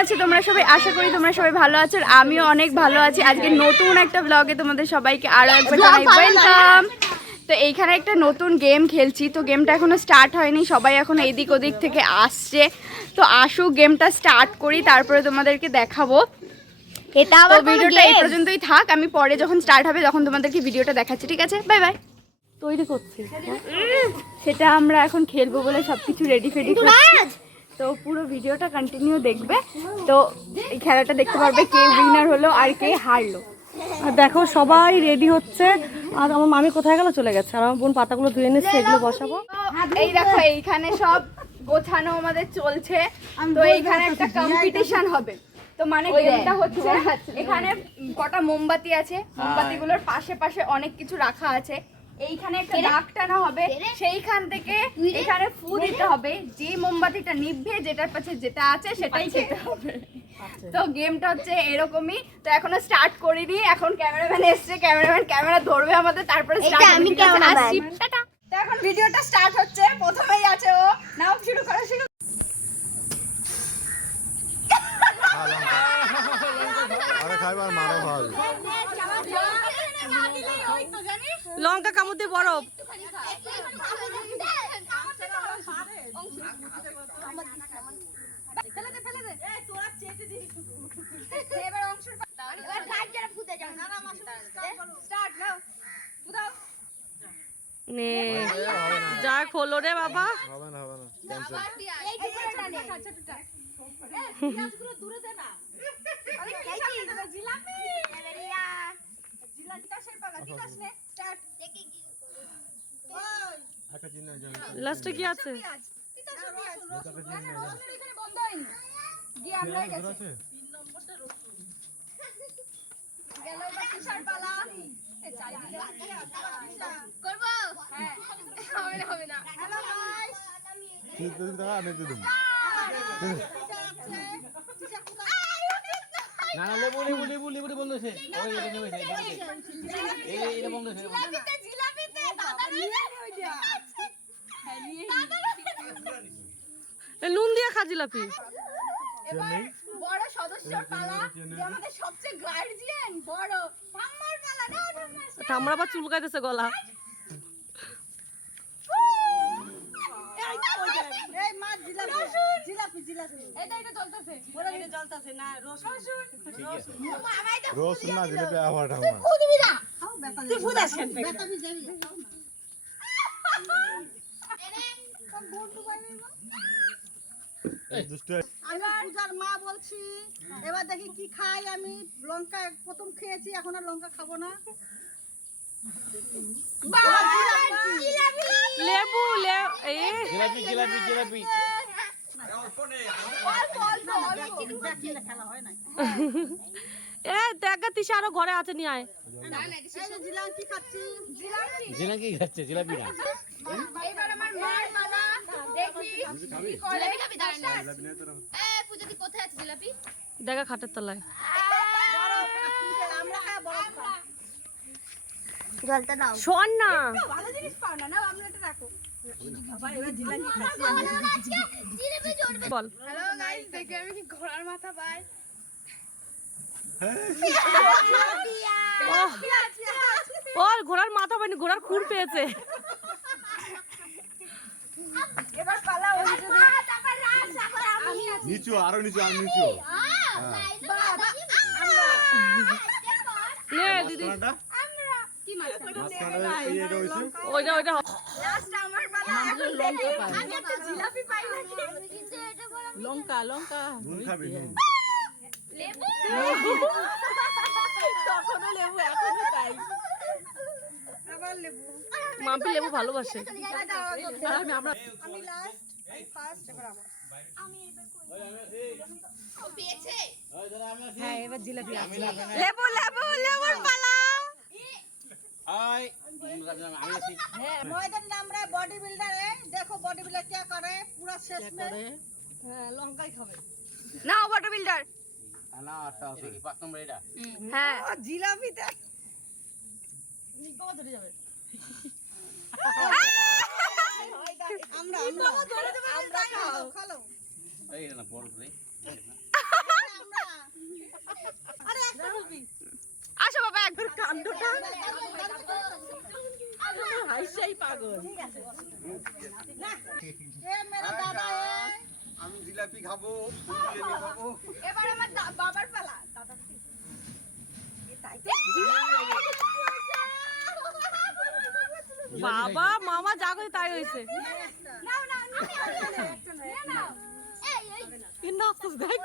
আছো তোমরা সবাই? আশা করি তোমরা সবাই ভালো আছো, আর আমিও অনেক ভালো আছি। আজকে নতুন একটা ব্লগে তোমাদের সবাইকে আরো একবার জানাই ওয়েলকাম। তো এইখানে একটা নতুন গেম খেলছি, তো গেমটা এখনো স্টার্ট হয়নি, সবাই এখন এদিক ওদিক থেকে আসছে। তো আসুক, গেমটা স্টার্ট করি, তারপরে তোমাদেরকে দেখাবো। এটা আবার ভিডিওটা এই পর্যন্তই থাক, আমি পরে যখন স্টার্ট হবে তখন তোমাদেরকে ভিডিওটা দেখাচ্ছি, ঠিক আছে? Bye bye. তৈরি করছি সেটা আমরা এখন খেলবো বলে সবকিছু রেডি ফেডি করছি, তো পুরো ভিডিওটা কন্টিনিউ দেখবে। তো এই খেলাটা দেখতে পারবে কে উইনার হলো আর কে হারলো। আর দেখো সবাই রেডি হচ্ছে, আর আমার মামি কোথায় গেল? চলে গেছে। আর আমার বোন পাতাগুলো ধুয়ে নিচ্ছে, এগুলো বসাবো। এই দেখো এইখানে সব গোছানো আমাদের চলছে, তো এইখানে একটা কম্পিটিশন হবে। তো মানে গেমটা হচ্ছে, এখানে কটা মোমবাতি আছে, মোমবাতিগুলোর পাশে পাশে অনেক কিছু রাখা আছে। এইখানে একটা দাগ টানা হবে, সেইখান থেকে এখানে ফু দিতে হবে, যে মোমবাতিটা নিভবে যেটার পাশে যেটা আছে সেটাই খেতে হবে। তো গেমটা হচ্ছে এরকমই। তো এখনো স্টার্ট করিনি, এখন ক্যামেরাম্যান এসছে, ক্যামেরাম্যান ক্যামেরা ধরবে আমাদের, তারপরে স্টার্ট হবে। আমি ক্যামেরাম্যান। টাটা। তো এখন ভিডিওটা স্টার্ট হচ্ছে, প্রথমেই আছে ও। নাও শুরু করো, শুরু। আরে খাইবার মারো ভাই। লঙ্কা কামড় দিয়ে বরফ। নে যা খোলো রে বাবা। হবে না ক্যান্সেল। লাস্টে কি আছে? না না লেবু লেবু লেবু লেবু বন্ধ আছে। ওই এটা নেবে এই এটা বন্ধ আছে। নুন দিয়ে খা জিলাপি। বড় সদস্যর পালা, যে আমাদের সবচেয়ে গার্জিয়ান বড় ঠাম্মার পালা। নাও ঠাম্মা। ঠাম্মার আবার চুলকাইতেছে গলা। রসুন না দিলে আবার ঠাম্মা। পূজার মা বলছি, এবার দেখি কি খাই আমি। লঙ্কা প্রথম খেয়েছি, এখন আর লঙ্কা খাবো না। লেবু জিলাপি জিলাপি জিলাপি। খেলা হয় না। এ দেখ তিশা আরো ঘরে আছে, নিয়ে আয়। জিলাপি খাচ্ছি। জিলাপি খাচ্ছে জিলাপি না। এবার আমার মার পালা, দেখি কি করে। পূজাদি কোথায় আছে জিলাপি? দেখা খাটের তলায়। জলটা দাও। শোন না, ভালো জিনিস পাও না, নাও আমরা এটা রাখো। বল। হ্যালো গাইস, দেখি আমি কি ঘোড়ার মাথা পাই। ওর ঘোড়ার মাথা পায়নি, ঘোড়ার খুর পেয়েছে। এবার পালা ওই যদি নিচু আরো নিচু আর নিচু। নে দিদি, ওইটা ওইটা লাস্ট আমার পালা। এখন দেখি আমি একটা জিলাপি পাই নাকি। লঙ্কা লঙ্কা নুন খাবি নুন। লেবু। তখনও লেবু, এখনো তাই। আবার লেবু। মাম্পি লেবু ভালোবাসে। আমি লাস্ট, ফার্স্ট, এবার আবার। হ্যাঁ, এবার জিলাপি আছে। লেবু লেবু লেবুর পালা। আই আমি আছি। ময়দান আমরা বডি বিল্ডার है, देखो बॉडी बिल्डर क्या कर रहे हैं पूरा शेष में। লঙ্কাই খাবে। নাও বটল বিল্ডার। না আচ্ছা আছে কি 5 নম্বর এটা। হ্যাঁ জিলাপি দেখ নিকো ধরে যাবে। আমরা খাও খাও। এই না বড় করে। আরে একটা বলবি আসো বাবা একবার কাণ্ডটা হাইসাই পাগল না এ মেরা দাদা আমি জিলাপি খাবো বিরিয়ানি খাবো এবার আমার বাবার পালা দাদা বাবা মামা যা করে তাই হয়েছে নাও নাও নাও নাও নাচতেছে দেখ